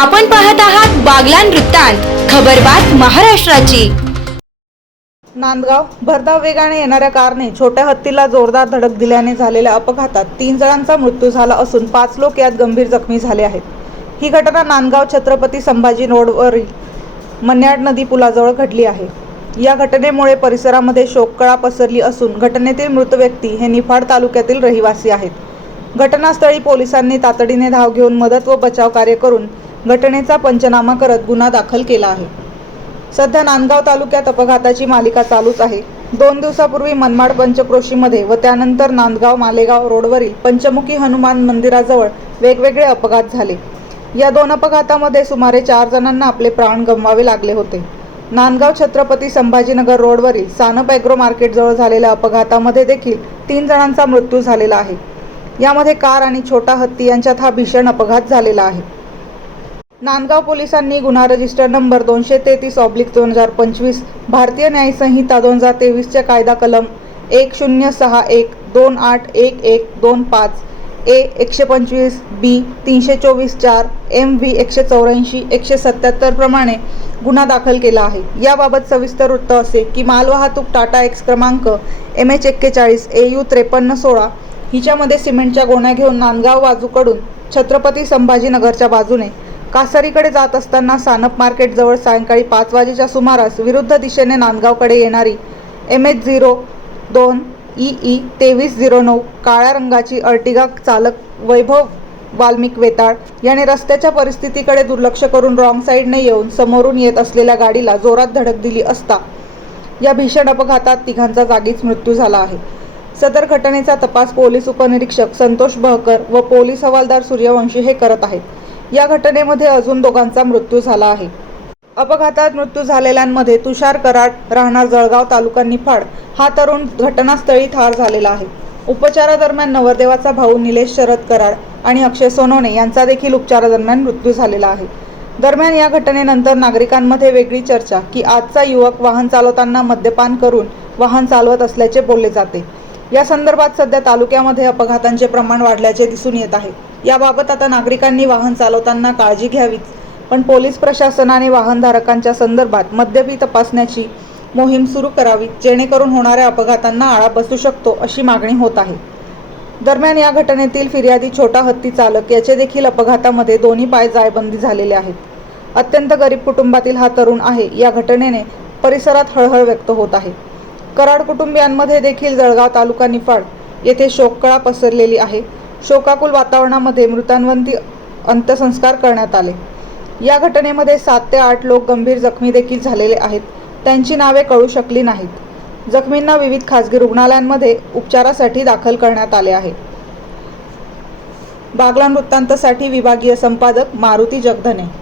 आपण पाहत आहात बागलान वृत्तांत खबरबात महाराष्ट्राची. नांदगाव भरधाव वेगाने येणाऱ्या कारने छोट्या हत्तीला जोरदार धडक दिल्याने झालेल्या अपघातात तीन जणांचा मृत्यू झाला असून पाच लोक यात गंभीर जखमी झाले आहेत. ही घटना नांदगाव छत्रपती संभाजी रोडवरील मन्याड नदी पुलाजवळ घडली आहे. या घटनेमुळे परिसरामध्ये शोककळा पसरली असून घटनेतील मृत व्यक्ती हे निफाड तालुक्यातील रहिवासी आहेत. घटनास्थळी पोलिसांनी तातडीने धाव घेऊन मदत व बचाव कार्य करून घटनेचा पंचनामा करत गुन्हा दाखल केला आहे. सध्या नांदगाव तालुक्यात अपघाताची मालिका चालूच आहे. दोन दिवसापूर्वी मनमाड पंचक्रोशीमध्ये व त्यानंतर नांदगाव मालेगाव रोडवरील पंचमुखी हनुमान मंदिराजवळ वेगवेगळे अपघात झाले. या दोन अपघातामध्ये सुमारे चार जणांना आपले प्राण गमवावे लागले होते. नांदगाव छत्रपती संभाजीनगर रोडवरील सानप ॲग्रो मार्केटजवळ झालेल्या अपघातामध्ये देखील तीन जणांचा मृत्यू झालेला आहे. यामध्ये कार आणि छोटा हत्ती यांच्यात हा भीषण अपघात झालेला आहे. नांदगाव पोलिसांनी गुन्हा रजिस्टर नंबर दोनशे तेहतीस ऑब्लिक दोन हजार पंचवीस भारतीय न्यायसंहिता दोन हजार तेवीसच्या कायदा कलम एक शून्य सहा एक दोन आठ एक एक दोन पाच ए एकशे पंचवीस बी तीनशे चोवीस चार एम व्ही एकशे चौऱ्याऐंशी एकशे सत्याहत्तर प्रमाणे गुन्हा दाखल केला आहे. याबाबत सविस्तर वृत्त असे की मालवाहतूक टाटा एक्स क्रमांक एम एच एक्केचाळीस ए यू त्रेपन्न सोळा हिच्यामध्ये सिमेंटच्या गोण्या घेऊन नांदगाव बाजूकडून छत्रपती संभाजीनगरच्या बाजूने कासारीकडे जात असताना सानप मार्केटजवळ सायंकाळी पाच वाजेच्या सुमारास विरुद्ध दिशेने नांदगावकडे येणारी एम एच झिरो दोन ई ई तेवीस झिरो नऊ काळ्या रंगाची अर्टिगा चालक वैभव वाल्मिक वेताळ याने रस्त्याच्या परिस्थितीकडे दुर्लक्ष करून रॉंग साईडने येऊन समोरून येत असलेल्या गाडीला जोरात धडक दिली असता या भीषण अपघातात तिघांचा जागीच मृत्यू झाला आहे. सदर घटनेचा तपास पोलीस उपनिरीक्षक संतोष बहकर व पोलीस हवालदार सूर्यवंशी हे करत आहेत. या घटनेमध्ये अजून दोघांचा मृत्यू झाला आहे. अपघातात मृत्यू झालेल्यांमध्ये तुषार कराड राहणार जळगाव तालुका निफाड हा तरुण घटनास्थळी ठार झालेला आहे. उपचारादरम्यान नवरदेवाचा भाऊ निलेश शरद कराड आणि अक्षय सोनवणे यांचा देखील उपचारादरम्यान मृत्यू झालेला आहे. दरम्यान या घटनेनंतर नागरिकांमध्ये वेगळी चर्चा की आजचा युवक वाहन चालवताना मद्यपान करून वाहन चालवत असल्याचे बोलले जाते. या संदर्भात सध्या तालुक्यामध्ये अपघातांचे प्रमाण वाढल्याचे दिसून येत आहे. याबाबत आता नागरिकांनी वाहन चालवताना काळजी घ्यावीच पण पोलीस प्रशासनाने वाहनधारकांच्या संदर्भात मद्यपी तपासण्याची मोहीम सुरू करावी जेणेकरून होणाऱ्या अपघातांना आळा बसू शकतो अशी मागणी होत आहे. दरम्यान या घटनेतील फिर्यादी छोटा हत्ती चालक याचे देखील अपघातामध्ये दोन्ही पाय जायबंदी झालेले आहेत. अत्यंत गरीब कुटुंबातील हा तरुण आहे. या घटनेने परिसरात हळहळ व्यक्त होत आहे. कराड कुटुंबियांमध्ये देखील जळगाव तालुका निफाड येथे शोककळा पसरलेली आहे. शोकाकुल वातावरणामध्ये मृतांवंती अंत्यसंस्कार करण्यात आले. या घटनेमध्ये सात ते आठ लोक गंभीर जखमी देखील झालेले आहेत. त्यांची नावे कळू शकली नाहीत. जखमींना विविध खासगी रुग्णालयांमध्ये उपचारासाठी दाखल करण्यात आले आहे. बागलान वृत्तांतसाठी विभागीय संपादक मारुती जगधने.